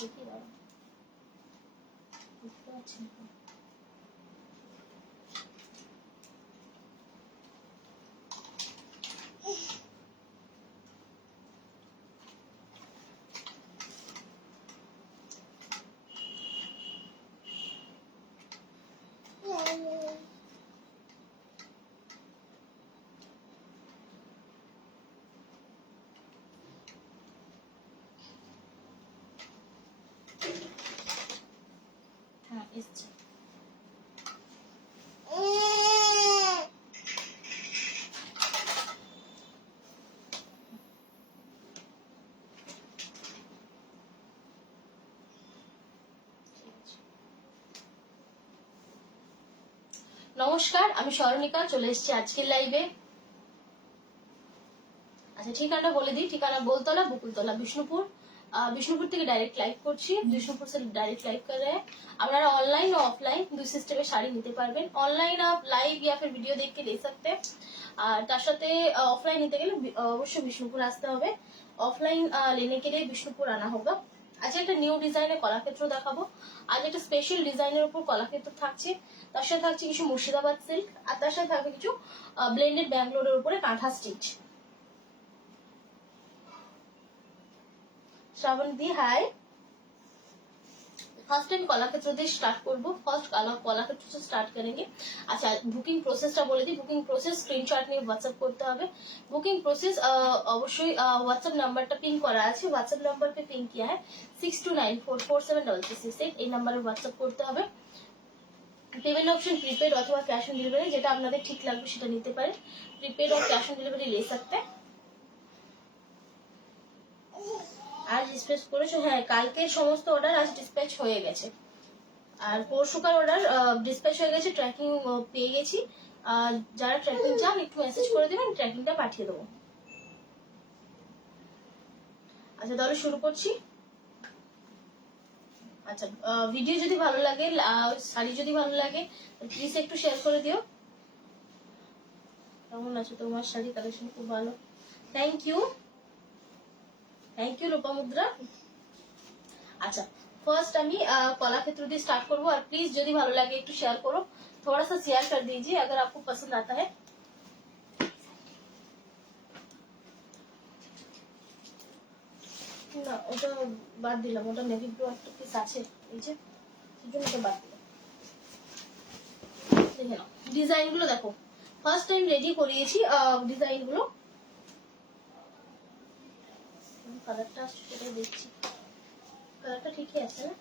দেখি দাও, বুঝতে পারছি না। হ্যাঁ এসছে। নমস্কার, আমি স্মরণিকা, চলে এসেছি আজকের লাইভে। আচ্ছা ঠিকানাটা বলে দিই, ঠিকানা बोलतला বকুলতলা, বিষ্ণুপুর। বিষ্ণুপুর থেকে ডাইরেক্ট লাইভ করছি, বিষ্ণুপুর से डायरेक्ट लाइव कर रहे हैं। আপনারা অনলাইন ও অফলাইন দুই সিস্টেমে শাড়ি নিতে পারবেন। অনলাइन आप लाइव या फिर वीडियो देख के ले सकते हैं। আর তার সাথে অফলাইন নিতে গেলে অবশ্যই বিষ্ণুপুর আসতে হবে। অফলাইন लेने के लिए বিষ্ণুপুর आना होगा। আজ একটা নিউ ডিজাইনের কলাক্ষেত্র দেখাবো। আজ একটা স্পেশাল ডিজাইনের উপর কলাক্ষেত্র থাকছে, তার সাথে থাকছে কিছু মুর্শিদাবাদ সিল্ক, আর তার সাথে থাকবে কিছু ব্লেন্ডেড ব্যাঙ্গালোরের উপরে কাঁথা স্টিচ। श्रावण दी हाय। फर्स्ट टाइम कलाक्षेत्र से स्टार्ट करब। फर्स्ट कलाक्षेत्र से स्टार्ट करेंगे। अच्छा बुकिंग प्रोसेसটা বলে দিই। বুকিং প্রসেস স্ক্রিনশট নিয়ে হোয়াটসঅ্যাপ করতে হবে। বুকিং প্রসেস অবশ্যই হোয়াটসঅ্যাপ নাম্বারটা পিন করা আছে, হোয়াটসঅ্যাপ নাম্বার पे पिन किया है 6294473368। এই নাম্বারে হোয়াটসঅ্যাপ করতে হবে। पेमेंट ऑप्शन प्रीपेड অথবা ক্যাশ অন ডেলিভারি, যেটা আপনাদের ঠিক লাগবে সেটা নিতে পারেন। प्रीपेड और कैश ऑन डिलीवरी ले सकते हैं। আজ ডিসপ্যাচ করেছো? হ্যাঁ, কালকের সমস্ত অর্ডার আজ ডিসপ্যাচ হয়ে গেছে, আর পরশুকার অর্ডার ডিসপ্যাচ হয়ে গেছে, ট্র্যাকিং পেয়ে গেছি। যারা ট্র্যাকিং চান একটু মেসেজ করে দেবেন, ট্র্যাকিংটা পাঠিয়ে দেবো। আচ্ছা তাহলে শুরু করছি। আচ্ছা ভিডিও যদি ভালো লাগে, শাড়ি যদি ভালো লাগে প্লিজ একটু শেয়ার করে দিও। কেমন আছো? তোমার শাড়ি কালেকশন খুব ভালো, thank you, thank you Lopamudra. अच्छा फर्स्ट আমি কলাক্ষেত্র দিয়ে স্টার্ট করব, আর প্লিজ যদি ভালো লাগে একটু শেয়ার করো, थोड़ा सा शेयर कर दीजिए अगर आपको पसंद आता है। না ওটা বাদ দিলাম, ওটা নেভি ব্লু একটা পিস আছে এই যে, সেজন্য ওটা বাদ দিলাম। দেখে নাও ডিজাইন গুলো দেখো, ফার্স্ট টাইম রেডি করিয়েছি ডিজাইন গুলো। কালারটা আসছে সেটা দেখছি, কালারটা ঠিকই আছে না?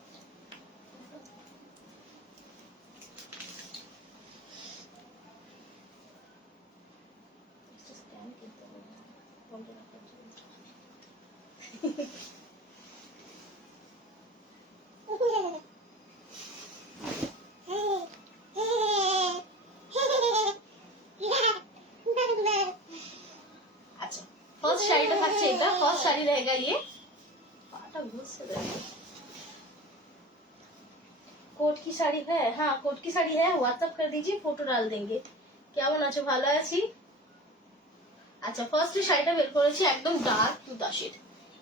अच्छा फर्स्ट শাড়িটা থাকছে এটা, फर्स्ट শাড়ি रहेगा ये। पाटा घुस से कोट की साड़ी है? हाँ कोट की साड़ी है, व्हाट्सएप कर दीजिए, फोटो डाल देंगे। কেমন আছো? ভালো আছি। আচ্ছা ফার্স্ট শাড়িটা বের করেছি একদম ডার্ক তুতা শেড,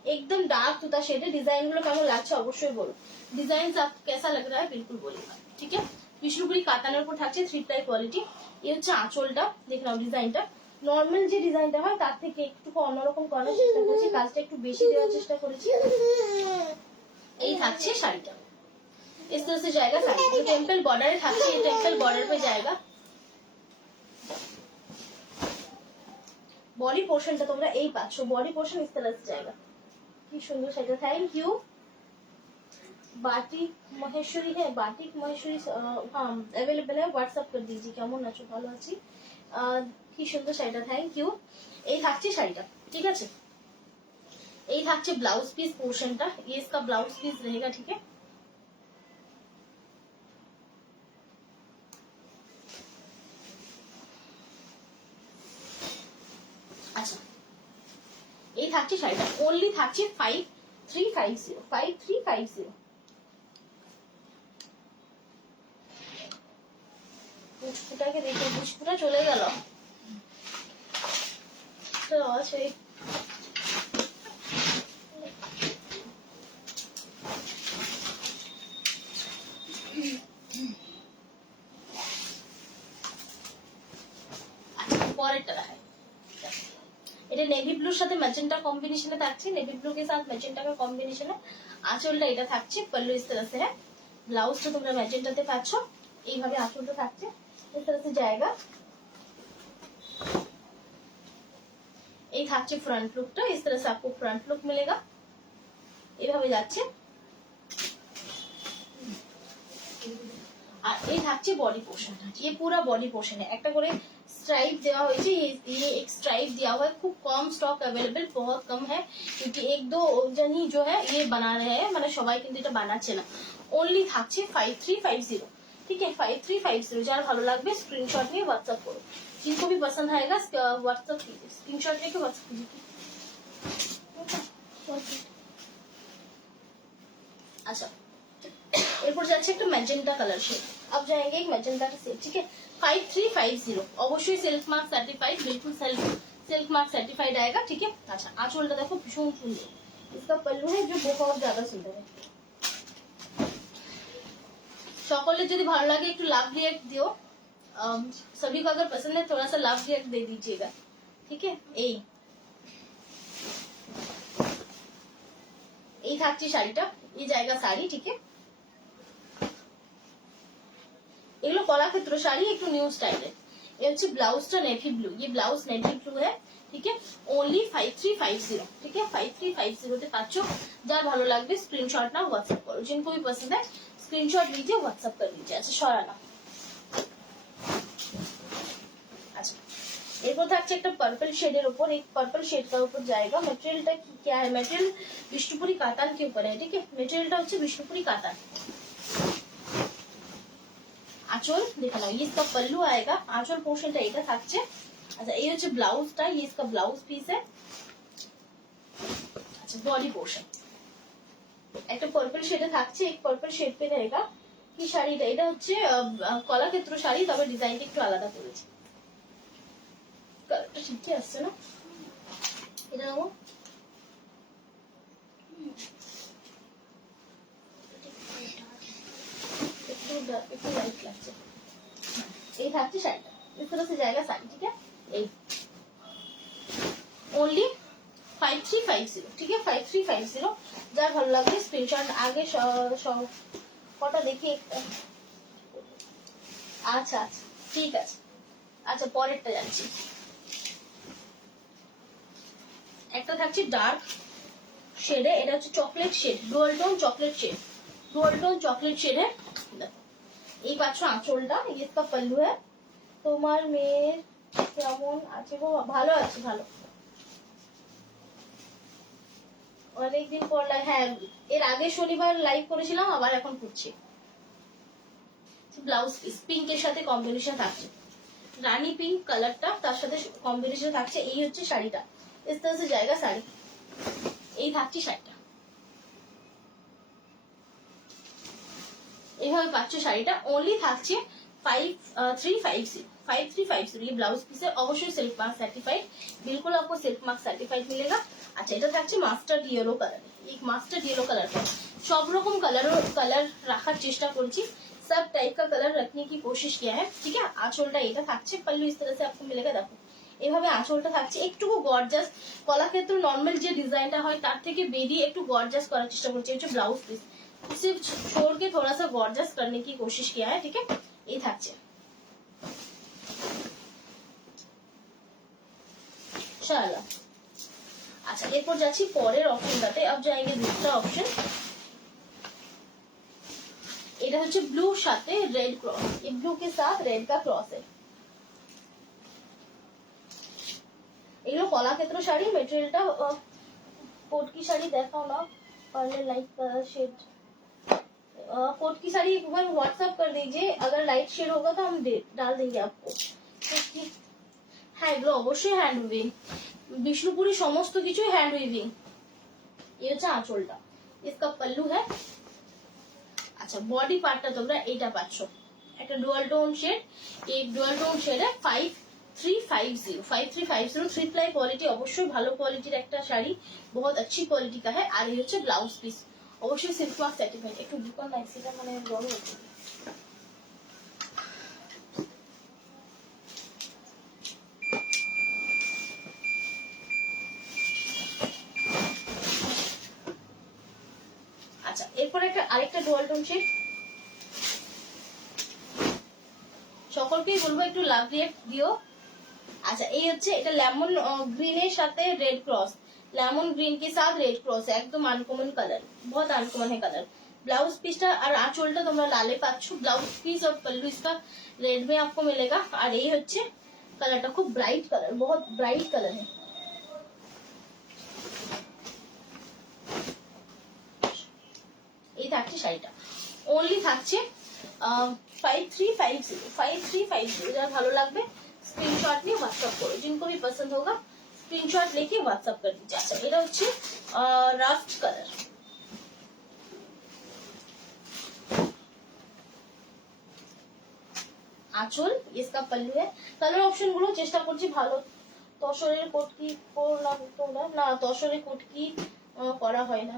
एकदम डार्क तुता शेड है। डिजाइन গুলো কেমন লাগছে অবশ্যই বলো, ডিজাইন सब कैसा लग रहा है बिल्कुल बोलिएगा, ठीक है। বিষ্ণুপুরি কাতানের উপর থাকছে 3 প্লাই কোয়ালিটি। এই হচ্ছে আঁচলটা, দেখে নাও ডিজাইনটা নরমাল যে ডিজাইনটা হয় তার থেকে একটু অন্যরকম করার চেষ্টা করেছি, কাজটা একটু বেশি দেওয়ার চেষ্টা করেছি। এই থাকছে শাড়িটা, इस तरह से जाएगा साड़ी। तो टेम्पल बॉर्डर থাকছে, ये टेम्पल बॉर्डर पे जाएगा। बॉडी पोर्शनটা তোমরা এই পাচ্ছ, बॉडी पोर्शन इस तरह से जाएगा। কি সুন্দর সেটা, थैंक यू। बाटिक महेश्वरी है, बाटिक महेश्वरी हाँ अवेलेबल है, व्हाट्सएप कर दीजिए। কেমন আছো? ভালো আছি। কি সুন্দর শাড়িটা, থ্যাংক ইউ। এই থাকছে শাড়িটা, ঠিক আছে। এই থাকছে ব্লাউজ পিস পোর্শনটা, ये इसका ब्लाउज पीस रहेगा, ठीक है। আচ্ছা এই থাকছে শাড়িটা, ওনলি থাকছে 5350 5350। পুষ্পুটাকে দেখে, পুষ্পুটা চলে গেল। নেভি ব্লুর সাথে ম্যাজেন্টা কম্বিনেশনে থাকছে, নেভি ব্লু के साथ ম্যাজেন্টা का কম্বিনেশনে আঁচলটা এটা থাকছে, পল্লু इस तरह से है, ব্লাউজটা তোমরা ম্যাজেন্টাতে পাচ্ছ, এইভাবে আঁচলটা থাকছে, इस तरह से जाएगा। এই থাকছে ফ্রন্ট লুকটা, इस तरह से आपको फ्रंट लुक मिलेगा, এইভাবে যাচ্ছে। আর এই থাকছে বডি পোর্শনটা, ये पूरा बॉडी पोर्शन है, একটা করে स्ट्राइप দেওয়া হয়েছে, ये एक स्ट्राइप दिया हुआ है, खूब कम स्टॉक अवेलेबल, बहुत कम है, क्योंकि एक दो जन ही जो है ये बना रहे हैं, মানে সবাই কিন্তু এটা বানাচ্ছে না। ओनली থাকছে 5350, ठीक है 5350। যার ভালো লাগবে স্ক্রিনশট নিয়ে व्हाट्सएप করো, जिनको भी पसंद आएगा व्हाट्सएप कीजिए, स्क्रीनशॉट लेके व्हाट्सएप कीजिए। अच्छा, এরপর যাচ্ছে একটা ম্যাজেন্টা কালার শেড, अब जाएंगे एक मैजेंटा का शेड, ठीक है 5350, অবশ্যই সিল্ক মার্ক সার্টিফাইড, बिल्कुल सिल्क मार्क सर्टिफाइड आएगा, ठीक है। अच्छा, आंचलটা দেখো ভীষণ সুন্দর, इसका पल्लू है जो बहुत ज्यादा सुंदर है। সকলের যদি ভালো লাগে একটু লাভ রিएक्ट দিও, सभी को अगर पसंद है थोड़ा सा लाभ रिएक्ट दे दीजिएगा, ठीक है। এই থাকছে শাড়িটা, এই জায়গা শাড়ি, ঠিক है। এগুলো কলাক্ষেত্র শাড়ি, একটু নিউ স্টাইলের। ये হচ্ছে ব্লাউজটা নেভি ব্লু, ये ब्लाउज नेवी ब्लू है, ठीक है। ओनली 5350, ठीक है 5350 তে পাচ্ছ। যার ভালো লাগবে স্ক্রিনশট নাও, व्हाट्सएप करो, जिनको भी पसंद है स्क्रीनशॉट लीजिए, व्हाट्सएप कर लीजिए। अच्छा, সরানা। अच्छा, এরপর থাকছে একটা पर्पल शेडের উপর, एक पर्पल शेड का ऊपर जाएगा। मटेरियलটা কি क्या है, मटेरियल বিষ্ণুপুরি কাতান के ऊपर है, ठीक है। मटेरियलটা হচ্ছে বিষ্ণুপুরি কাতান। आंचल देखा ना, ये इसका पल्लू आएगा, आंचल पोर्शनটা এটা থাকছে। अच्छा, ये হচ্ছে ব্লাউজটা, ये इसका ब्लाउज पीस है। अच्छा, बॉडी पोर्शन একটা पर्पल शेडে থাকছে, एक पर्पल शेड पे रहेगा। কি শাড়িটা, এটা হচ্ছে কলাক্ষেত্র শাড়ি, তবে ডিজাইনটা একটু আলাদা করেছে, কালারটা ঠিকই আসছে না, এটা নাও একটু লাইট লাগছে। এই থাকছে শাড়িটা, इस तरह से जाएगा साड़ी, ठीक है। এই ओनली 5350, ठीक है 5350। যার ভালো লাগবে স্ক্রিনশট, আগে কটা দেখি। আচ্ছা আচ্ছা, ঠিক আছে। আচ্ছা, পরেরটা যাচ্ছি। একটা থাকছে ডার্ক শেডে, এটা হচ্ছে chocolate shade, dual tone chocolate shade, dual tone chocolate শেডে। দেখো এই পাচ্ছ আঁচলটা, इसका पल्लू है। তোমার মেয়ের কেমন আছে গো? ভালো আছে, ভালো। অনেকদিন পর হ্যাঁ, এর আগে শনিবার লাইভ করেছিলাম, আবার এখন করছি। ব্লাউজ পিস পিঙ্কের সাথে কম্বিনেশন থাকছে, রানী পিঙ্ক কালারটা তার সাথে কম্বিনেশন থাকছে। এই হচ্ছে শাড়িটা, इस तरह से जाएगा শাড়ি। এই থাকছে শাড়িটা, এইভাবে পাচ্ছ শাড়িটা। ओनली থাকছে 5350, ये ब्लाउज पीस है, অবশ্যই सिल्क मार्क सर्टिफाइड, बिल्कुल आपको सिल्क मार्क सर्टिफाइड मिलेगा। अच्छा, এটা থাকছে মাস্টার্ড ইয়েলো কালার, एक मास्टर्ड येलो कलर का। সব রকম কালার রাখার চেষ্টা করছি, सब टाइप का कलर रखने की कोशिश किया है, ठीक है। আঁচলটা এটা থাকছে, पल्लू इस तरह से आपको मिलेगा। देखो এইভাবে আঁচলটা থাকছে, একটুকু গর্জাস, কলাক্ষেত্র নর্মাল যে ডিজাইনটা হয় তার থেকে বেরিয়ে একটু গর্জাস করার চেষ্টা করছি। হচ্ছে ব্লাউজ পিস, सिर्फ छोड़ के थोड़ा सा गॉर्जस करने की कोशिश किया है, ठीक है। এই থাকছে চলো। अच्छा, এরপর যাচ্ছি পরের অপশনটাতে। अब जाएंगे दूसरा ऑप्शन, এটা হচ্ছে ব্লুর সাথে রেড ক্রস, ये ब्लू के साथ रेड का क्रॉस है। এগুলো কলাক্ষেত্র শাড়ি, মেটেরিয়ালটা कोट की साड़ी देखाओ ना, पर्ले लाइट कलर शेड। कोट की साड़ी एक बार व्हाट्सएप कर दीजिए, अगर लाइट शेड होगा तो हम डाल देंगे आपको। হ্যাঁ, এগুলো অবশ্যই হ্যান্ড উইভিং, বিষ্ণুপুরি সমস্ত কিছুই হ্যান্ড উইভিং। এই হচ্ছে আঁচলটা, इसका पल्लू है। আচ্ছা, বডি পার্টটা তোমরা এইটা পাচ্ছ, একটা ডুয়াল টোন শেড, এই ডুয়াল টোন শেডে 5350 थ्री प्लाई क्वालिटी, অবশ্যই ভালো কোয়ালিটির একটা শাড়ি, बहुत अच्छी क्वालिटी का है। আর এই হচ্ছে ব্লাউজ পিস, অবশ্যই সিল্ক মার্ক সার্টিফাইড। একটু দুকান লাগছিটা মানে বড় হচ্ছে। আচ্ছা এরপর আরেকটা ডুয়াল টোন শেড, সকলকেই বলবো একটু লাভ রিয়েক্ট দিও। अच्छा ये হচ্ছে এটা লেমন গ্রিনের সাথে रेड क्रॉस, लेमन ग्रीन के साथ रेड क्रॉस है, एकदम अनकॉमन कलर, बहुत अनकॉमन है कलर। ब्लाउज पीसটা আর আঁচলটা তোমরা লালে পাচ্ছ, ব্লাউজ পিস और पल्लू इसका रेड में आपको मिलेगा। আর এই হচ্ছে কালারটা, খুব ব্রাইট কালার, बहुत ब्राइट कलर है। এই থাকছে শাড়িটা, ओनली থাকছে 5350 যারা ভালো লাগবে स्क्रीनशॉट में व्हाट्सएप करो, जिनको भी पसंद होगा स्क्रीनशॉट लेके व्हाट्सएप कर दीजिए। अच्छा এটা হচ্ছে রাস্ট কালার, আঁচল इसका पल्लू है। কালার অপশন গুলো চেষ্টা করছি ভালো, তসরের কোট কি করলাম তোমরা, না তসরের কোট কি করা হয় না।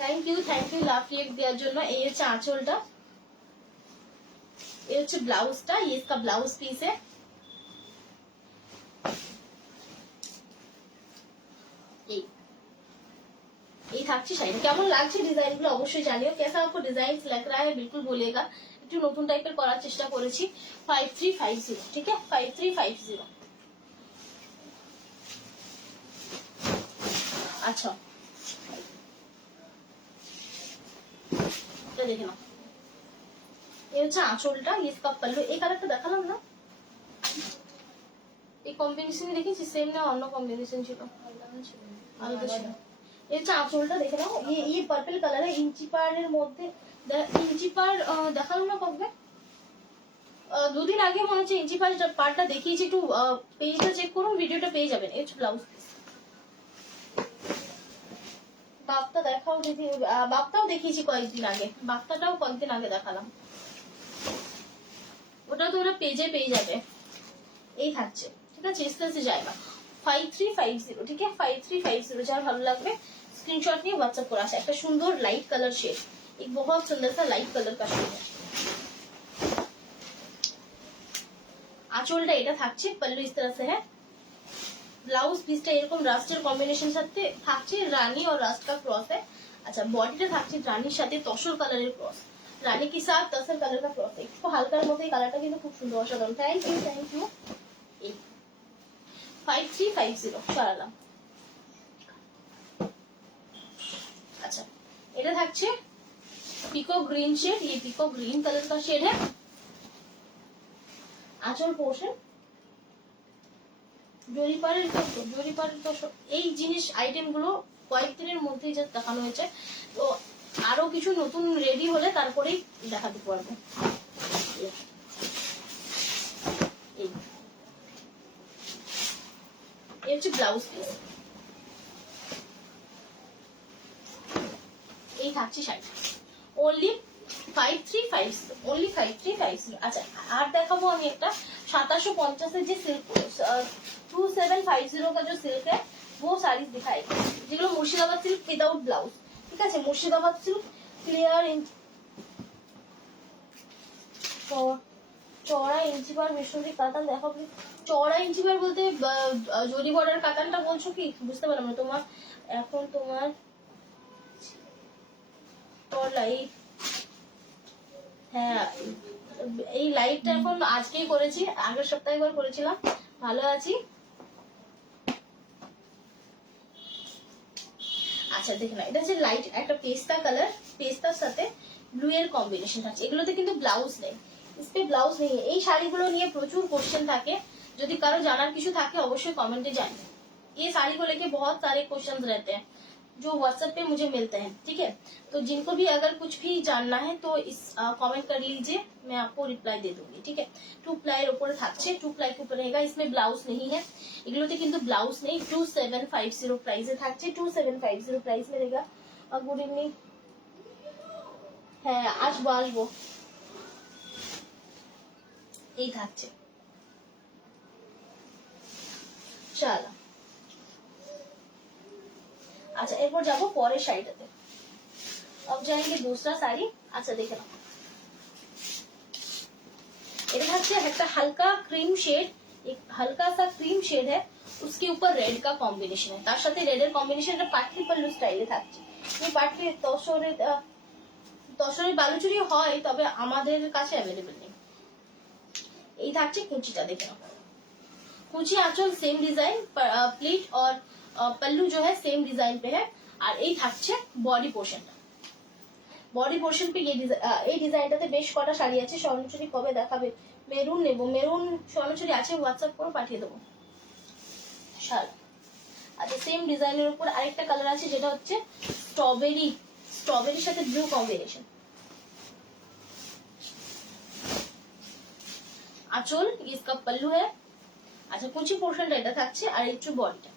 থ্যাংক ইউ লাভ রিয়েক্ট দেওয়ার জন্য। এই হচ্ছে আঁচলটা, ये হচ্ছে ব্লাউজটা, ये इसका ब्लाउज पीस है। এই থাকছে শাড়িটা, কেমন লাগছে ডিজাইন গুলো অবশ্যই জানিও, कैसा आपको डिजाइन लग रहा है बिल्कुल बोलिएगा। একটু নতুন টাইপের করার চেষ্টা করেছি। 5350 ঠিক আছে, 5350। আচ্ছা এটা দেখে নাও, ये হচ্ছে আঁচলটা, इसका पल्लू। এই কালারটা দেখালাম না, এই কম্বিনেশন দেখেছি, সেম না অন্য কম্বিনেশন ছিল, আলাদা ছিল। এই হচ্ছে আঁচলটা দেখে নাও, ये পার্পল কালার है, ইঞ্চি পাড়ের মধ্যে, ইঞ্চি পাড় দেখালাম না কবে, দুদিন আগে মনে হচ্ছে ইঞ্চি পাড়টা দেখিয়েছি, একটু পেজটা চেক করুন, ভিডিওটা পেয়ে যাবেন। এই হচ্ছে ব্লাউজ পিস। বাপ্তা দেখাও দেখি, বাপ্তাও দেখিয়েছি কয়েকদিন আগে, বাপ্তাটাও কয়েকদিন আগে দেখালাম, ওটা তো ওরা পেজে পেয়ে যাবে। এই থাকছে ঠিক আছে, ইস तरह से जाएगा 5350 ঠিক আছে, 5350 যার ভালো লাগবে स्क्रीनशॉट নিয়ে व्हाट्सएप করে আসে। একটা সুন্দর লাইট কালার শেড, एक बहुत सुंदर सा लाइट कलर का शेड है। আঁচলটা এটা থাকছে, पल्लू इस तरह से है, ব্লাউজ পিসটা এরকম রাস্টের কম্বিনেশন সাথে থাকছে, রানী और রাস্ট का क्रॉस है। আচ্ছা বডিটা থাকছে রানীর সাথে তসর কালারের ক্রস, রানী কি সাথ তসর কালার का क्रॉस है, একটু হালকার মধ্যে এই কালারটা কিন্তু খুব সুন্দর, অসাধারণ। থ্যাংক ইউ 5350 চালালাম। अच्छा এটা থাকছে পিকো গ্রিন शेड, ये पिको ग्रीन कलर का शेड है। আঁচল পোর্শন জরিপারের তো এই জিনিস আইটেম গুলো কয়েকদিনের মধ্যেই যা দেখানো হয়েছে, তো আরো কিছু নতুন রেডি হলে তারপরেই দেখাতে পারবো। এই হচ্ছে ব্লাউজ পিস, এই থাকছে শাড়ি, ओनली 5350। আচ্ছা আর দেখাবো আমি একটা 2750 এর যে সিল্ক, 2750 का जो सिल्क है वो साड़ी दिखाई, যেগুলো মুর্শিদাবাদ সিল্ক উইদাউট ব্লাউজ, ঠিক আছে, মুর্শিদাবাদ সিল্ক ক্লিয়ার চওড়া ইঞ্চি পার মিশরি কাতান দেখাবো। চওড়া ইঞ্চি পার বলতে জরি বর্ডার কাতানটা বলছো কি, বুঝতে পারলাম না। তোমার এখন তোমার লাইট, হ্যাঁ এই লাইটটা এখন আজকেই করেছি, আগের সপ্তাহে একবার করেছিলাম, ভালো আছি। আচ্ছা দেখে না, এটা হচ্ছে লাইট একটা পেস্তা কালার, পেস্তার সাথে ব্লু এর কম্বিনেশন আছে। এগুলোতে কিন্তু ব্লাউজ নেই, इसपे ব্লাউজ নেই। এই শাড়িগুলো নিয়ে প্রচুর কোশ্চেন থাকে, যদি কারো জানার কিছু থাকে অবশ্যই কমেন্টে জানিয়ে। ये साड़ी को लेके बहुत सारे क्वेश्चंस रहते हैं जो व्हाट्सएप पे मुझे मिलते हैं, ठीक है। तो जिनको भी अगर कुछ भी जानना है तो इस कमेंट कर लीजिए, मैं आपको रिप्लाई दे दूंगी, ठीक है। 2 प्लाई ऊपर থাকছে, 2 प्लाई के ऊपर रहेगा, इसमें ब्लाउज नहीं है, এগুলোতে কিন্তু ব্লাউজ নেই। 2750 প্রাইসে থাকছে, 2750 প্রাইস में रहेगा। গুড ইভিনিং, হ্যাঁ আসবো এই থাকছে। চলো अच्छा এরপর যাবো পরের শাড়িটাতে। अब जाएंगे दूसरा साड़ी। अच्छा देखे ना, এটা হচ্ছে একটা হালকা ক্রিম শেড, एक हल्का सा क्रीम शेड है उसके ऊपर रेड का कॉम्बिनेशन है, তার সাথে রেডের কম্বিনেশনটা পাটলি পাল্লু স্টাইলে থাকছে। এই পাটলি তসরের বালুচুরি হয়, তবে আমাদের কাছে অ্যাভেলেবেল নেই। এই থাকছে কুচিটা, দেখে নাও। कुची आंचल सेम डिजाइन, प्लीट और पल्लू जो है सेम डिजाइन पे है। আর এই থাকছে বডি পোর্শনটা। বডি পোর্শন पे এই ডিজাইনটাতে বেশ কটা শাড়ি আছে। স্বর্ণচুরি কবে দেখাবে? মেরুন নেব, মেরুন স্বর্ণচুরি আছে, হোয়াটসঅ্যাপ করে পাঠিয়ে দেবো। শাল। আচ্ছা, সেম ডিজাইনের উপর আরেকটা কালার আছে, যেটা হচ্ছে স্ট্রবেরি, স্ট্রবেরির সাথে ব্লু কম্বিনেশন। আঁচল इसका पल्लू है। আচ্ছা, কুচি পোর্শনটা এটা থাকছে, আর একটু বডিটা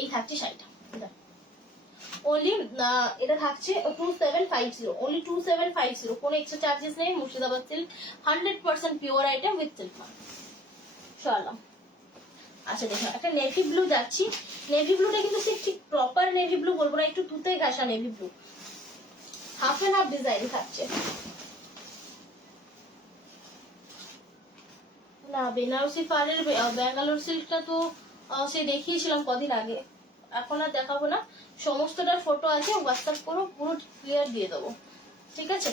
এই থাকছে শাড়িটা। ওনলি এটা থাকছে 2750, ওনলি 2750, কোনো এক্সট্রা চার্জেস নেই। Murshidabad silk 100% pure item with silk mark. চললাম। আচ্ছা দেখুন, একটা নেভি ব্লু যাচ্ছি। নেভি ব্লুটা কিন্তু ঠিক প্রপার নেভি ব্লু বলবো না, একটু তুতে ঘাসা navy blue, half and half design থাকছে। না, বেনারসি পাড়ের ব্যাঙ্গালোর সিল্কটা তো সে দেখিয়েছিলাম কদিন আগে, এখন আর দেখাবো না। সমস্তটার ফটো আছে, হোয়াটসঅ্যাপ করো, পুরো ক্লিয়ার দিয়ে দেবো, ঠিক আছে।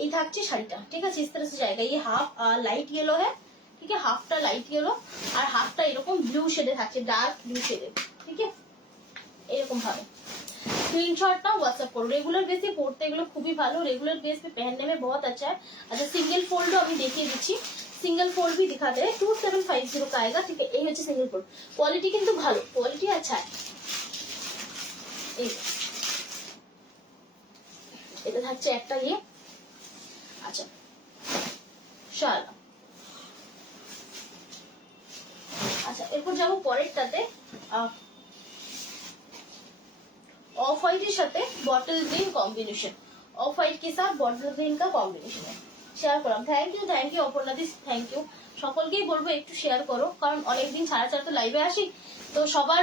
এই থাকছে শাড়িটা, ঠিক আছে। इस तरह से जाएगा। ये हाफ लाइट येलो है, ठीक है, হাফটা লাইট येलो আর হাফটা এরকম ব্লু শেডে থাকছে, ডার্ক ব্লু শেডে, ঠিক আছে। এরকম ভাবে स्क्रीनशॉट ना व्हाट्सएप करो। रेगुलर बेस पे পড়তে এগুলো খুবই ভালো, रेगुलर बेस पे पहनने में बहुत अच्छा है। अच्छा, सिंगल फोल्ड আমি দেখিয়ে দিচ্ছি, सिंगल फोल्ड भी दिखा दे। 2750 का आएगा, ठीक है। এই হচ্ছে সিঙ্গেল ফোল্ড, কোয়ালিটি কিন্তু ভালো, কোয়ালিটি আচ্ছা है। এই এটা থাকছে একটা ইয়ে। আচ্ছা, শাল। আচ্ছা, এরপর যাবো পরেরটাতে। ऑफ व्हाइट के साथ bottle green combination, off white के साथ बॉटल ग्रीन का कॉम्बिनेशन है। শেয়ার করলাম। থ্যাংক ইউ অপর্ণাদি, থ্যাংক ইউ। সকলকেই বলবো একটু শেয়ার করো, কারণ অনেকদিন ছাড়া ছাড়া তো লাইভে আসি, তো সবার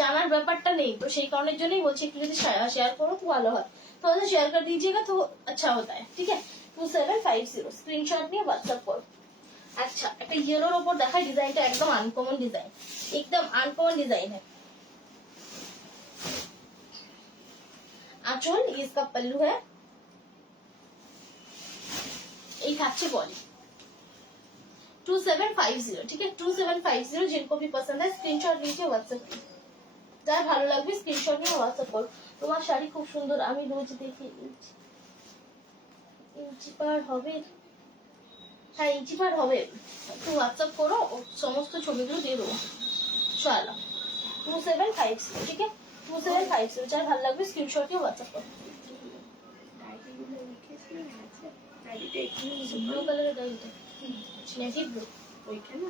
জানার ব্যাপারটা নেই, তো সেই কারণের জন্যই বলছি একটু যদি শেয়ার করো তো ভালো হয়। थोड़ा सा शेयर कर दीजिएगा तो अच्छा होता है, ठीक है। 2750 স্ক্রিনশট নিয়ে হোয়াটসঅ্যাপ করো। আচ্ছা, একটা ইয়েলোর ওপর দেখায়, ডিজাইনটা একদম আনকমন ডিজাইন, একদম আনকমন ডিজাইন है। आंचल इसका पल्लू है, এই থাকছে বডি। 2750, ठीक है। 2750 जिनको भी पसंद है स्क्रीनशॉट लीजिए, व्हाट्सएप कीजिए। যার ভালো লাগবে স্ক্রিনশট নিয়ে হোয়াটসঅ্যাপ করো। তোমার শাড়ি খুব সুন্দর, আমি রোজ দেখি। ইঞ্চি পার হবে? হ্যাঁ, ইঞ্চি পার হবে। একটু হোয়াটসঅ্যাপ করো, সমস্ত ছবিগুলো দিয়ে দেবো। চলো, 2750, ঠিক আছে। 2750, যার ভালো লাগবে স্ক্রিনশট নিয়ে হোয়াটসঅ্যাপ করো। ব্লু কালারের ডাইটা, নেভি ব্লু ওইখানে।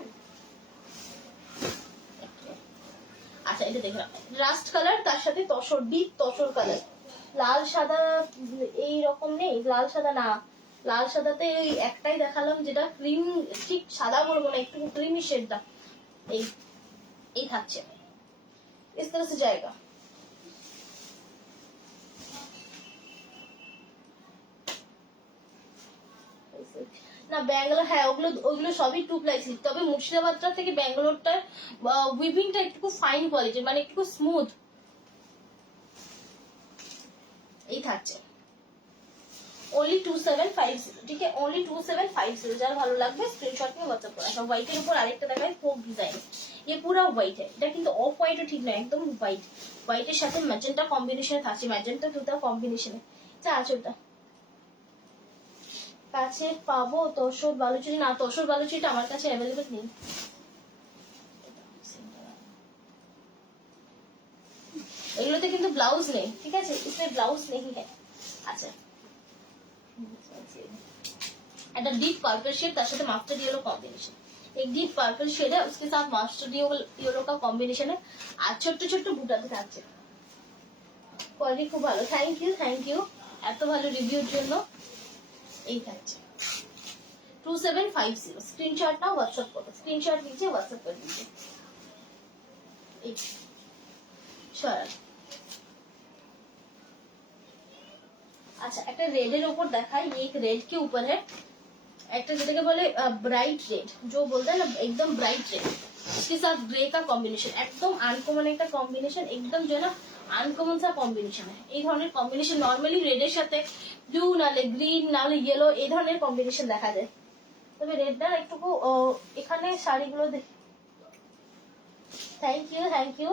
আচ্ছা, এটা দেখো, রাস্ট কালার, তার সাথে তসর, ডিপ তসর কালার, লাল সাদা এই রকম নেই, লাল সাদা না, লাল সাদাতে ওই একটাই দেখালাম, যেটা ক্রিম, ঠিক সাদা বলবো না, একটু ক্রিমি শেডটা। এই এই থাকছে, इस तरह से जाएगा। না, ব্যাঙ্গালোর, হ্যাঁ, ওগুলো ওগুলো সবই 2 প্লাই, তবে মুর্শিদাবাদটা থেকে ব্যাঙ্গালোরটার উইভিংটা একটু ফাইন কোয়ালিটির, মানে একটু স্মুথ। এই থাকছে ओनली 2750, ठीक है। ओनली 2750, যার ভালো লাগবে স্ক্রিনশট নিয়ে হোয়াটসঅ্যাপ করো। আচ্ছা, হোয়াইটের উপর আরেকটা দেখাই, ফোক ডিজাইন। ये पूरा হোয়াইট है, এটা কিন্তু অফ হোয়াইটও ঠিক নয়, একদম হোয়াইট। হোয়াইটের সাথে ম্যাজেন্টা কম্বিনেশনে থাকছে, ম্যাজেন্টা দুটো কম্বিনেশনে। আচ্ছা, আঁচলটা কাছে পাবো? তসর বালুচুরি না, তসর বালুচুরিটা আমার কাছে অ্যাভেলেবেল নেই। এগুলোতে কিন্তু ব্লাউজ নেই, ঠিক আছে, इसमें ব্লাউজ नहीं है। আচ্ছা, একটা डीप पर्पल शेड, তার সাথে মাস্টার্ড येलो कॉम्बिनेशन। एक डीप पर्पल शेड है, उसके साथ मास्टर्ड येलो का कॉम्बिनेशन है, আর ছোট ছোট বুটাতে থাকছে। কোয়ালিটি খুব ভালো। থ্যাংক ইউ এত ভালো রিভিউর জন্য। এই থাকছে 2750, স্ক্রিনশট নাও, হোয়াটসঅ্যাপ করো। স্ক্রিনশট लीजिए, व्हाट्सएप कर दीजिए। এই চল। अच्छा, একটা रेड এর উপর দেখাই, ये एक रेड के ऊपर है, একটা যেটাকে বলে ब्राइट रेड, जो बोलते हैं ना एकदम ब्राइट रेड, उसके साथ ग्रे का कॉम्बिनेशन एकदम अनकॉमन একটা কম্বিনেশন, একদম যে না আনকমন সা কম্বিনেশন। এই ধরনের কম্বিনেশন নরমালি রেডের সাথে ব্লু নালে গ্রিন নালে ইয়েলো এই ধরনের কম্বিনেশন দেখা যায়। তবে রেডটা একটু এখানে শাড়িগুলো থ্যাংক ইউ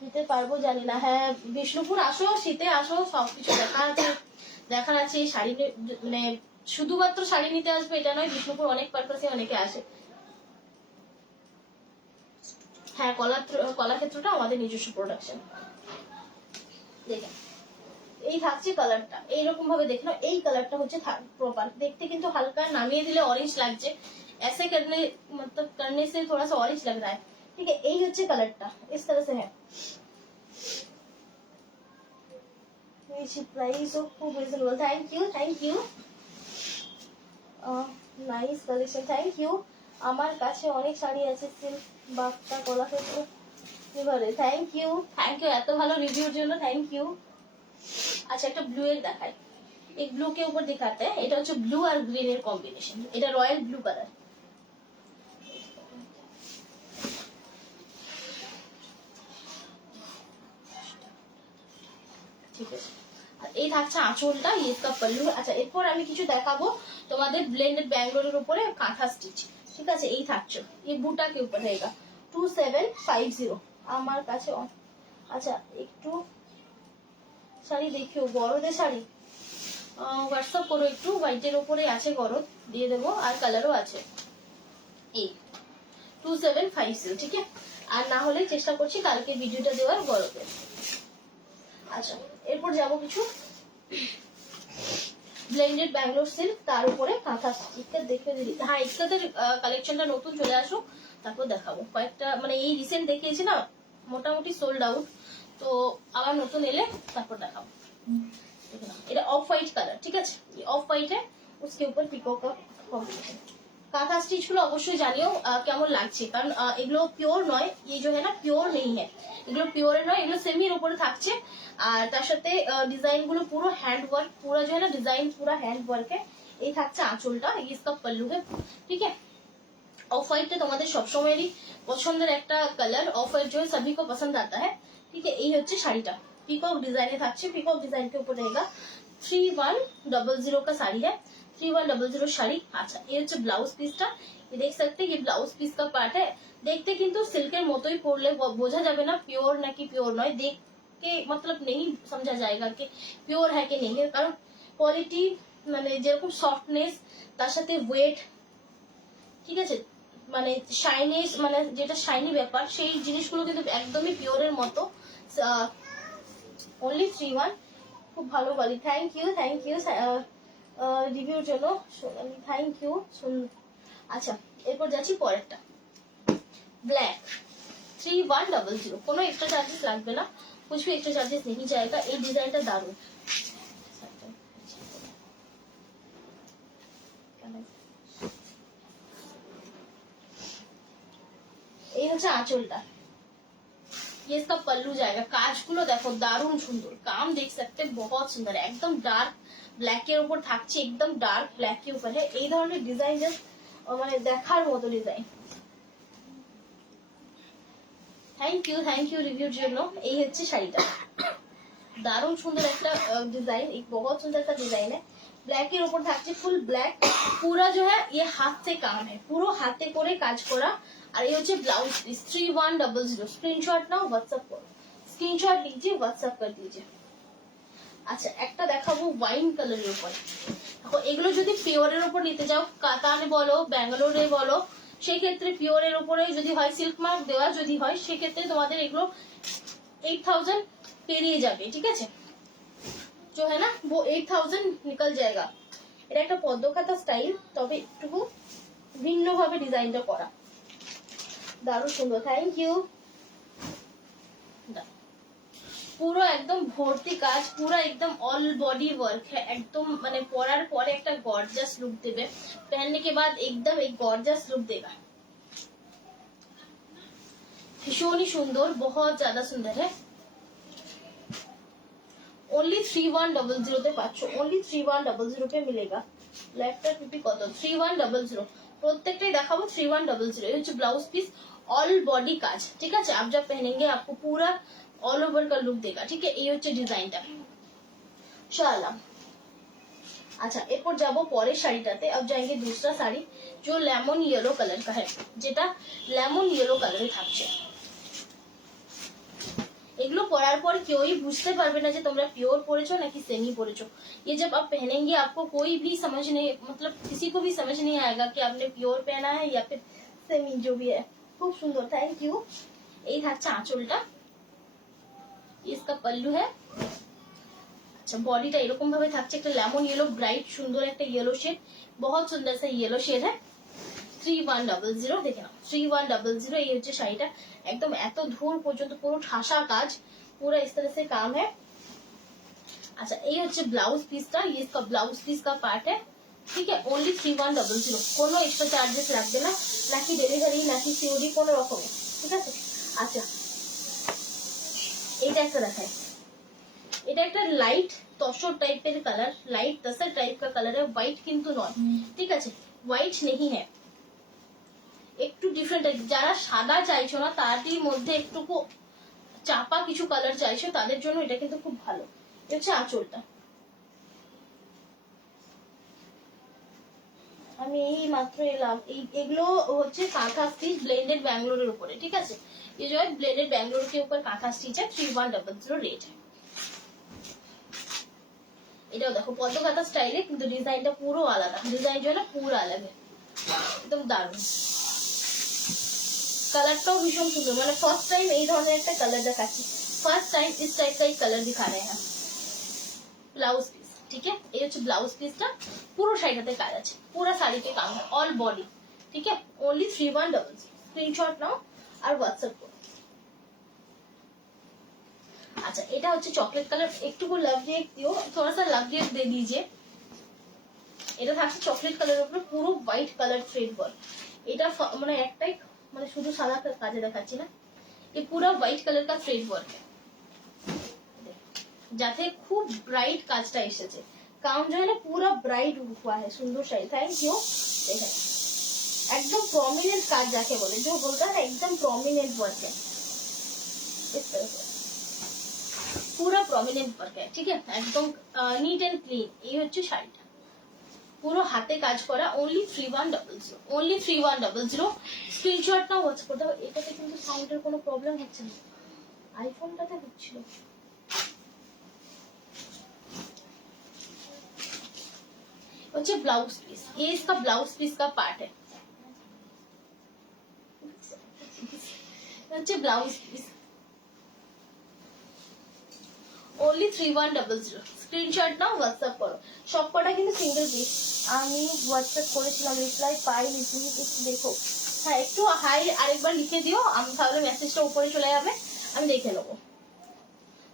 দিতে পারবো জানি না। হ্যাঁ বিষ্ণুপুর আসো, শীতে আসো, সবকিছু দেখার আছে শাড়ি মানে শুধুমাত্র শাড়ি নিতে আসবে এটা নয়, বিষ্ণুপুর অনেক পারপাসে অনেকে আসে। হ্যাঁ কলাক্ষেত্রটা আমাদের নিজস্ব প্রোডাকশন। দেখেন এই থাকছে কালারটা, এইরকম ভাবে দেখে নাও। এই কালারটা হচ্ছে প্রপার, দেখতে কিন্তু হালকা নামিয়ে দিলে অরেঞ্জ লাগছে, ऐसे करने मतलब करने से थोड़ा सा ऑरेंज लग रहा है, ठीक है। এই হচ্ছে কালারটা, इस तरह से है। प्राइस खूब reasonable, thank you nice collection, thank you. আমার কাছে অনেক শাড়ি আছে সিল্ক বাগটা কলাক্ষেত্র এবারে, থ্যাংক ইউ এত ভালো রিভিউর জন্য, থ্যাংক ইউ। আচ্ছা একটা ব্লু এর দেখাই, एक ब्लू के ऊपर दिखाते हैं, এটা হচ্ছে ব্লু আর গ্রিন এর কম্বিনেশন, এটা রয়্যাল ব্লু কালার। ঠিক আছে, আর এই থাকছে আঁচলটা, ইয়েসকা পল্লু। আচ্ছা এরপর আমি কিছু দেখাবো তোমাদের ব্লেন্ডেড ব্যাঙ্গলোরের উপরে কাঁথা স্টিচ, ঠিক আছে। এই থাকছে এই বুটা কে উপর रहेगा 2750 আমার কাছে। আচ্ছা একটু শাড়ি দেখিও, গরদের শাড়ি হোয়াটসঅ্যাপ করো একটু, হোয়াইটের উপরে আছে গরদ, দিয়ে দেবো, আর কালারও আছে। এই 2750, ঠিক আছে। আর না হলে চেষ্টা করছি কালকে ভিডিওটা দেওয়ার গরদের। আচ্ছা এরপর যাবো কিছু ব্লেন্ডেড ব্যাঙ্গলোর সিল্ক, তার উপরে কাঁথা স্টিচটা দেখে দিই। হ্যাঁ ইটকাদের কালেকশনটা নতুন চলে আসুক তারপর দেখাবো। কয়েকটা মানে এই রিসেন্ট দেখিয়েছি না, মোটামুটি সোল্ড আউট, তো আবার নতুন এলে তারপর দেখাবো। এটা অফ হোয়াইট কালার, ঠিক আছে, অফ হোয়াইট है, उसके ऊपर पिको का कॉम्बिनेशन। কাঁথা স্টিচ গুলো অবশ্যই জানিও কেমন লাগছে, কারণ এগুলো পিওর নয়, এই যে না পিওর নেই হ্যাঁ, এগুলো পিওরের নয়, এগুলো সেমির উপরে থাকছে। আর তার সাথে ডিজাইন গুলো পুরো হ্যান্ড ওয়ার্ক, পুরো যে না ডিজাইন পুরো হ্যান্ড ওয়ার্কে। এই থাকছে আঁচলটা, इसका पल्लू है, ठीक है। ऑफ व्हाइट তোমাদের সবসময়েরই পছন্দের একটা কালার, অফ व्हाइट जो है सभी को पसंद आता है, ठीक है। এই হচ্ছে শাড়িটা পিকক ডিজাইনে থাকছে, পিকক डिजाइन के ऊपर रहेगा 3100 का साड़ी है, 3100 শাড়ি। আচ্ছা এই হচ্ছে ব্লাউজ পিসটা, ये देख सकते हैं, ये ब्लाउज पीस का पार्ट है। देखते কিন্তু সিল্কের মতোই পরলে বোঝা যাবে না পিওর নাকি পিওর নয়, देख के मतलब नहीं समझा जाएगा कि পিওর है कि नहीं है, কারণ কোয়ালিটি মানে যেরকম সফটনেস তার সাথে ওয়েট, ঠিক আছে, মানে শাইনেস, মানে যেটা শাইনি ব্যাপার সেই জিনিসগুলো কিন্তু একদমই পিওরের মতো। অনলি 31, খুব ভালো বলি, থ্যাংক ইউ রিভিউর জন্য, থ্যাংক ইউ। আচ্ছা এরপর যাচ্ছি পরেরটা, ব্ল্যাক 3100, কোনো এক্সট্রা চার্জেস লাগবে না, कुछ भी एक्स्ट्रा चार्जेस नहीं जाएगा। এই ডিজাইনটা দারুণ, এই হচ্ছে আঁচলটা, ये इसका पल्लू जाएगा। কাজগুলো দেখো দারুণ সুন্দর, কাম देख सकते बहुत सुंदर है, एकदम डार्क ব্ল্যাক এর উপর থাকছে, একদম ডার্ক ব্ল্যাক এর উপরে এই ধরনের ডিজাইন জাস্ট মানে দেখার মতো ডিজাইন। থ্যাংক ইউ রিভিউর জন্য। এই হচ্ছে শাড়িটা, দারুণ সুন্দর একটা डिजाइन, एक बहुत सुंदर सा डिजाइन है, ব্ল্যাক এর উপর থাকছে ফুল ব্ল্যাক, পুরো जो है ये हाथ से काम है, পুরো হাতে করে কাজ করা। আর এই হচ্ছে ব্লাউজ পিস 3100, স্ক্রিনশট নাও, হোয়াটসঅ্যাপ করো, স্ক্রিনশট लीजिए হোয়াটসঅ্যাপ कर दीजिए। আচ্ছা একটা দেখাবো ওয়াইন কালারের উপর, দেখো এগুলো যদি পিওরের উপর নিতে যাও, কাতানে বলো ব্যাঙ্গালোরে বলো, সেই ক্ষেত্রে পিওরের উপরে যদি হয়, সিল্ক মার্ক দেওয়া যদি হয়, সেক্ষেত্রে তোমাদের এগুলো 8000 পেরিয়ে যাবে, ঠিক আছে, जो है ना वो 8000 निकल जाएगा। এটা একটা পদ্মখাতা স্টাইল, তবে একটু ভিন্ন ভাবে ডিজাইনটা করা, দারুণ সুন্দর, থ্যাংক ইউ। পুরো একদম ভর্তি কাজ, পুরো একদম অল বডি ওয়ার্ক है, একদম মানে পরার পরে একটা গর্জাস লুক দেবে, पहनने के बाद एकदम एक गॉर्जियस लुक देगा, ভীষণই সুন্দর, बहुत ज्यादा सुंदर है। ओनली 3100 पे पाচ্ছ, ओनली 3100 पे मिलेगा। ব্ল্যাকটা টুপি কত 3100 প্রত্যেকটাই দেখাবো 3100 ये হচ্ছে ব্লাউজ পিস ऑल बॉडी কাজ ঠিক আছে आप जब पहनेंगे आपको पूरा ऑल ओवर का लुक देगा ठीक है ये হচ্ছে ডিজাইনটা चला अच्छा এরপর যাবো পরের শাড়িটাতে अब जाएंगे दूसरा साड़ी जो लेमन येलो कलर का है যেটা লেমন येलो কালারে থাকছে এগুলো পরার পর কেউই বুঝতে পারবে না যে তোমরা পিওর পরেছো নাকি সেমি পরেছো ये जब आप पहनेंगे आपको कोई भी समझ नहीं मतलब किसी को भी समझ नहीं आएगा कि आपने प्योर पहना है या फिर सेमी जो भी है खूब सुंदर थैंक यू এই থাকছে আঁচলটা इसका पल्लू है अच्छा बॉडीটা এরকম ভাবে থাকছে একটা লেমন येलो ब्राइट সুন্দর একটা येलो शेड बहुत सुंदर सा येलो शेड है 3100 দেখে নাও 3100 এই হচ্ছে শাড়িটা एकदम এত ধুর পর্যন্ত পুরো ঠাসা কাজ पूरा इस तरह से काम है अच्छा ये হচ্ছে ব্লাউজ পিসটা ये इसका ब्लाउज पीस का पार्ट है ठीक है ओनली 3100 কোনো এক্সট্রা চার্জেস লাগবে না নাকি ডেলিভারি নাকি সিওডি কোনো রকম ঠিক আছে আচ্ছা এটা একটা দেখাই এটা একটা লাইট তসর টাইপের কালার লাইট তসর টাইপ का कलर है व्हाइट কিন্তু নয় ঠিক আছে व्हाइट नहीं है একটু ডিফারেন্ট যারা সাদা চাইছো না তারই মধ্যে একটুকু চাপা কিছু কালার চাইছো তাদের জন্য এটা কিন্তু খুব ভালো এটা হচ্ছে আঁচলটা আমি এই মাত্র এলাম এগুলো হচ্ছে কাঁথা স্টিচ ব্লেন্ডেড ব্যাঙ্গালোরের উপরে ঠিক আছে ये जो है ब्लेंडेड बैंगलोर के ऊपर कांथा स्टिच है 3100 रेट है এটাও দেখো পদ্মকাতা স্টাইলে কিন্তু ডিজাইনটা পুরো আলাদা ডিজাইন जो है ना पूरा अलग है एकदम দারুণ कलरটাও ভীষণ সুন্দর মানে ফার্স্ট টাইম এই ধরনের একটা কালার দেখাচ্ছি ফার্স্ট টাइम इस टाइप का ही कलर दिखा रहे हैं ब्लाउज पीस ठीक है ये হচ্ছে ব্লাউজ পিসটা পুরো শাড়িটাতে কাজ আছে পুরো শাড়িতে কাজ है ऑल बॉडी ठीक है ओनली 3100 स्क्रीनशॉट नाओ और व्हाट्सएप करो अच्छा এটা হচ্ছে চকলেট কালার একটুকু লাভ দিয়ে দিও थोड़ा सा লাভ দিয়ে दे दीजिए এটা থাকছে চকলেট কালারের উপরে পুরো হোয়াইট কালার থ্রেড ওয়ার্ক এটা মানে একটাই মানে শুধু সাদা কাজে দেখাচ্ছি না ये पूरा व्हाइट कलर का थ्रेड वर्क है যাতে খুব ব্রাইট কাজটা এসেছে काम जो है ना पूरा ब्राइट हुआ है सुंदर शाही थैंक यू देखो एकदम प्रोमिनेंट काज जाके बोले जो बोलता है ना एकदम प्रोमिनेंट वर्क है इस तरह से पूरा प्रोमिनेंट वर्क है ठीक है एकदम नीट एंड क्लीन ये হচ্ছে শাড়িটা পুরো হাতে কাজ করা only 3100 স্ক্রিনশট নাও হোয়াটসঅ্যাপ করতে হবে এটাতে কিন্তু সাউন্ডের কোনো প্রবলেম হচ্ছে না আইফোনটাতে হচ্ছিল হচ্ছে ब्लाउज पीस ये इसका ब्लाउज पीस का पार्ट है হচ্ছে ब्लाउज पीस ओनली 3100 স্ক্রিনশট নাও হোয়াটসঅ্যাপ করো সবকটা কিন্তু সিঙ্গেল পিস আমি হোয়াটসঅ্যাপ করেছিলাম রিপ্লাই পাইনি তুমি একটু দেখো হ্যাঁ একটু হাই আরেকবার লিখে দিও আমি তাহলে মেসেজটা উপরে চলে যাবে আমি দেখে নেবো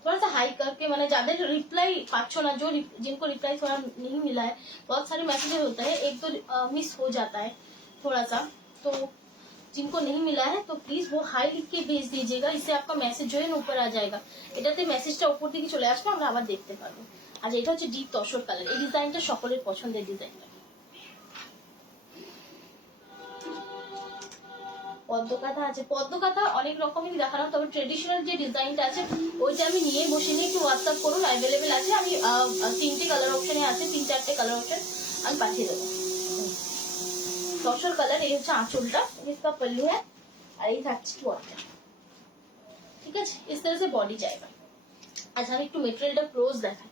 थोड़ा सा हाई करके मैंने ज्यादा रिप्लाई पाच्छो ना जो जिनको रिप्लाई थोड़ा नहीं मिला है बहुत सारे मैसेजेस होता है एक तो मिस हो जाता है थोड़ा सा तो जिनको नहीं मिला है तो प्लीज वो हाई लिख के भेज दीजिएगा इससे आपका मैसेज जो है ना ऊपर आ जाएगा এটাতে মেসেজটা উপর দিকে চলে আসবে আমরা আবার দেখতে পারবো আর এটা হচ্ছে ডিপ তসর কালার এই ডিজাইনটা সকলের পছন্দের ডিজাইনটা পদ্মকাঁথা আছে পদ্মকাঁথা অনেক রকমেরই দেখানো তবে ট্রেডিশনাল যে ডিজাইনটা আছে ওইটা আমি নিয়ে বসে নিয়ে একটু হোয়াটসঅ্যাপ করুন অ্যাভেলেবেল আছে আমি তিনটে কালার অপশনে আছে 3-4টে কালার অপশন আমি পাঠিয়ে দেবো তসর কালার এই হচ্ছে আঁচলটা इसका पल्लू है আর এই থাকছে টুয়ারটা ঠিক আছে इस तरह से बॉडी जाएगा আচ্ছা আমি একটু মেটেরিয়ালটা ক্লোজ দেখাই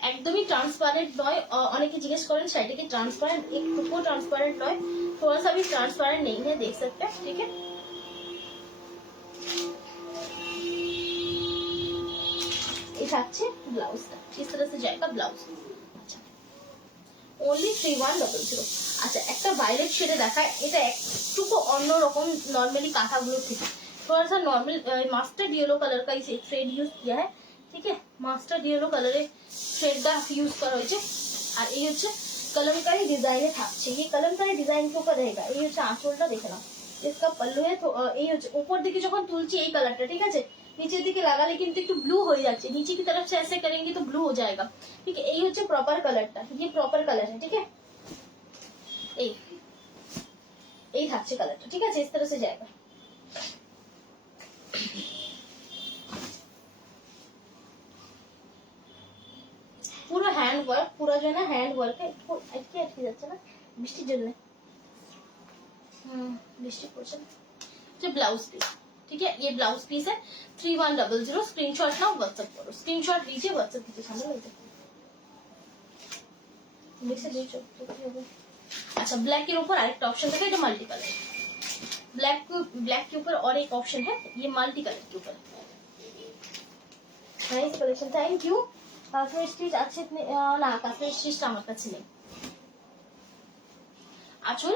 एकदम ही ट्रांसपेरेंट नॉय অনেকে জিজ্ঞেস করেন শাড়িটা কি ट्रांसपेरेंट একটুকু ट्रांसपेरेंट নয় थोड़ा सा भी ट्रांसपेरेंट नहीं है देख सकते हैं ठीक है ये থাকছে ব্লাউজটা इस तरह से जाएगा ब्लाउज अच्छा ओनली 3100 আচ্ছা একটা ভায়োলেট শেডে দেখায় এটা একটুকু অন্য রকম নরমালি কাঁথাগুলো থেকে थोड़ा सा नॉर्मल मास्टर्ड येलो कलर का इसे थ्रेड यूज किया है ठीक है मास्टर्ड येलो कलर थ्रेड का यूज करा হয়েছে আর এই হচ্ছে कलमकारी डिजाइन থাকছে ये कलमकारी डिजाइन के ऊपर रहेगा এই হচ্ছে আঁচলটা দেখে নাও इसका पल्लू है तो এই হচ্ছে উপর দিকে যখন তুলছি এই কালারটা ঠিক আছে नीचे दिखे लगाले किंतु একটু ब्लू हो जाচ্ছে, नीचे की तरफ से ऐसे करेंगे तो ब्लू हो जाएगा। ठीक है, यही হচ্ছে प्रॉपर कलरটা, ये प्रॉपर कलर है। ठीक है, এই থাকছে কালারটা। ঠিক আছে, इस तरह से जाएगा। পুরো হ্যান্ড ওয়ার্ক, পুরো जो है ना हैंड वर्क है। আটকে আটকে যাচ্ছে না বৃষ্টির জন্য। বৃষ্টি পড়ছে না। जो ब्लाउज पीस, ठीक है, ये ब्लाउज पीस है 3100। स्क्रीनशॉट नाउ, व्हाट्सएप करो, स्क्रीनशॉट लीजिए, व्हाट्सएप कीजिए। सामने लेते अच्छा, ब्लैक के ऊपर आरेकटा ऑप्शन था, ये मल्टी कलर। ब्लैक के ऊपर और एक ऑप्शन है, ये मल्टी कलर के ऊपर। Nice collection, thank you. Kashmir stitch আছে না, কাশ্মীর স্টিচটা আমার কাছে নেই। আঁচল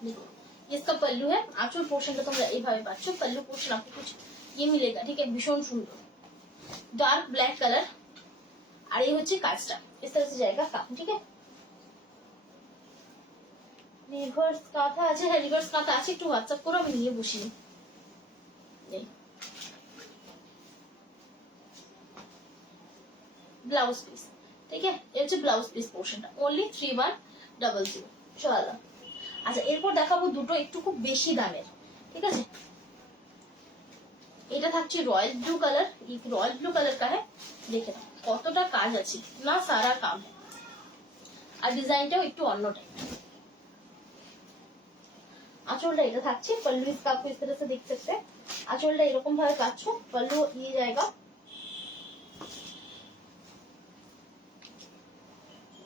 দেখো, इसका पल्लू है। आंचल पोर्शन তোমরা এইভাবে পাচ্ছ, पल्लू पोर्शन आपको कुछ ये मिलेगा। ठीक है, भीषण सुंदर डार्क ब्लैक कलर। আর এই হচ্ছে কাজটা, इस तरह से जाएगा काम। ठीक है, রিভার্স কাঁথা আছে, হ্যাঁ রিভার্স কাঁথা আছে, একটু হোয়াটসঅ্যাপ করো, আমি নিয়ে বসি। ব্লাউজ পিস, ঠিক है, ये হচ্ছে ব্লাউজ পিস পোর্শনটা, ओनली 3100। চলো, আচ্ছা এরপর দেখাবো দুটো একটু খুব বেশি দামের। ঠিক আছে, এটা থাকছে রয়্যাল ব্লু কালার। ये रॉयल ब्लू कलर का है। দেখে নাও কতটা কাজ আছে না, সারা কাম। আর ডিজাইনটাও একটু অন্য টাইপ। আঁচলটা এটা থাকছে, पल्लू इसका आपको इस तरह से देख सकते हैं। আঁচলটা এরকম ভাবে পাচ্ছ, पल्लू ये जाएगा।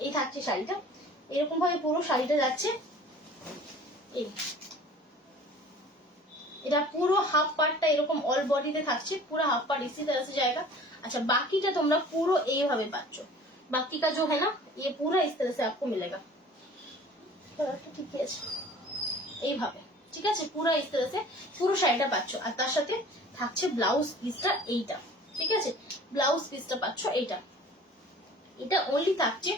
এই থাকছে শাড়িটা, এরকম ভাবে পুরো শাড়িটা যাচ্ছে। এটা পুরো হাফ পার্টটা এরকম অল বডিতে থাকছে, পুরো হাফ पार्ट इसी तरह से जाएगा। अच्छा, বাকিটা তোমরা পুরো এইভাবে পাচ্ছ। बाकी का जो है ना, ये पूरा इस तरह से आपको मिलेगा। ঠিক আছে, এইভাবে। ঠিক আছে, পুরো इस तरह से পুরো শাড়িটা পাচ্ছ। আর তার সাথে থাকছে ব্লাউজ পিসটা এইটা। ঠিক আছে, ব্লাউজ পিসটা পাচ্ছ এইটা। এটা ओनली থাকছে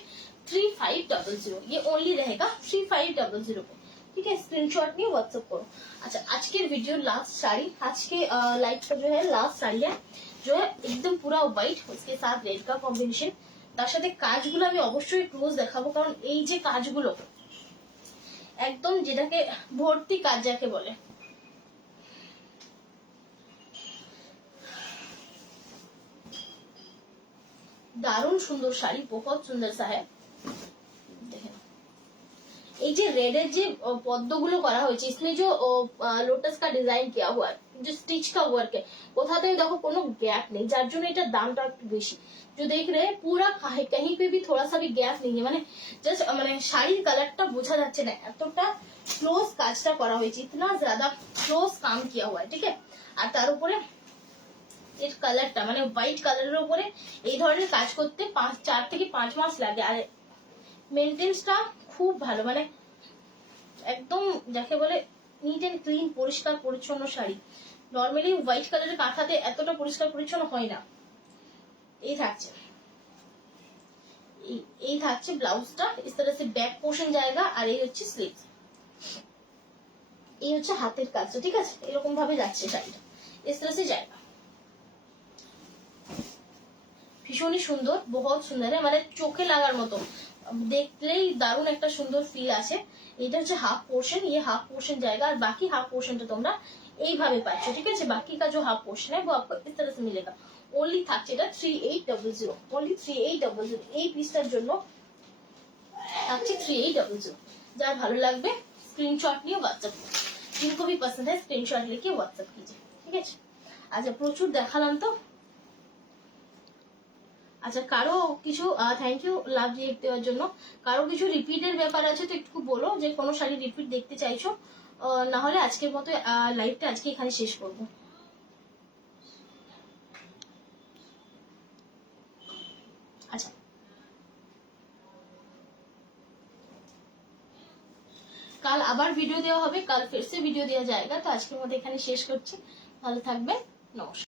3500। ये ओनली रहेगा 3500 पे। ठीक है, स्क्रीनशॉट नहीं, व्हाट्सएप करो। अच्छा, आज के वीडियो लास्ट साड़ी, आज के लाइव का जो है लास्ट साड़ी है, जो है एकदम पूरा व्हाइट, उसके साथ रेड का कॉम्बिनेशन। তার সাথে কাজগুলো আমি অবশ্যই ক্লোজ দেখাবো, কারণ এই যে কাজগুলো একদম যেটাকে ভর্তি কাজ যাকে বলে। দারুণ সুন্দর শাড়ি, बहुत सुंदर सा है। দেখেন এই যে রেডের যে পদ্মগুলো করা হয়েছে, इसमें जो लोटस का डिजाइन किया हुआ है, जो स्टिच का वर्क है, কোথাতেই দেখো কোনো গ্যাপ নেই, যার জন্য এটা দামটা একটু বেশি। जो देख रहे हैं पूरा कहीं पे भी थोड़ा सा भी गैप नहीं है, মানে জাস্ট মানে শাড়ির কালারটা বোঝা যাচ্ছে না, এতটা ক্লোজ কাজটা করা হয়েছে, इतना ज्यादा ক্লোজ काम किया हुआ है। ठीक है, আর তার উপরে এর কালারটা মানে হোয়াইট কালারের উপরে এই ধরনের কাজ করতে 4 থেকে 5 মাস লাগে। আর মেইনটেন্সটা খুব ভালো, মানে একদম যাকে বলে নিট এন্ড ক্লিন, পরিষ্কার পরিচ্ছন্ন শাড়ি। নরমালি হোয়াইট কালারের কাঁথাতে এতটা পরিষ্কার পরিচ্ছন্ন হয় না। এই থাকছে, এই থাকছে ব্লাউজটা, इस तरह से बैक पोर्शन जाएगा। আর এই হচ্ছে স্লিভ, এই হচ্ছে হাতের কাজটা। ঠিক আছে, এরকম ভাবে যাচ্ছে শাড়িটা, इस तरह से जाएगा। ভীষণই সুন্দর, বহুত সুন্দর, মানে চোখে লাগার মতো, দেখলেই দারুণ একটা সুন্দর ফিল আছে। এটা হচ্ছে হাফ পোর্শন, ये हाफ पोर्शन जाएगा। আর বাকি হাফ পোর্শনটা তোমরা এইভাবে পাচ্ছ। ঠিক আছে, বাকি का जो हाफ पोर्शन है वो आपको इस तरह से मिलेगा। ओनली থাকছে এটা 3800, ओनली 3800। এই পিসটার জন্য থাকছে 3800। যার ভালো লাগবে স্ক্রিনশট নিয়ে व्हाट्सएप করুন, जिनको भी पसंद है स्क्रीनशॉट लेके व्हाट्सएप कीजिए। ঠিক আছে, আচ্ছা প্রচুর দেখালাম তো। আচ্ছা, কারো কিছু থ্যাংক ইউ লাভ রিয়েক্ট দেওয়ার জন্য। কারো কিছু রিপিটের ব্যাপার আছে তো একটু বলো, যে কোনো শাড়ি রিপিট দেখতে চাইছো, না হলে আজকের মতো লাইভটা আজকে এখানে শেষ করব। আচ্ছা, কাল আবার ভিডিও দেওয়া হবে, কাল ফির সে ভিডিও দেওয়া যায়গা। তো আজকের মতো এখানে শেষ করছি, ভালো থাকবে, নমস্কার।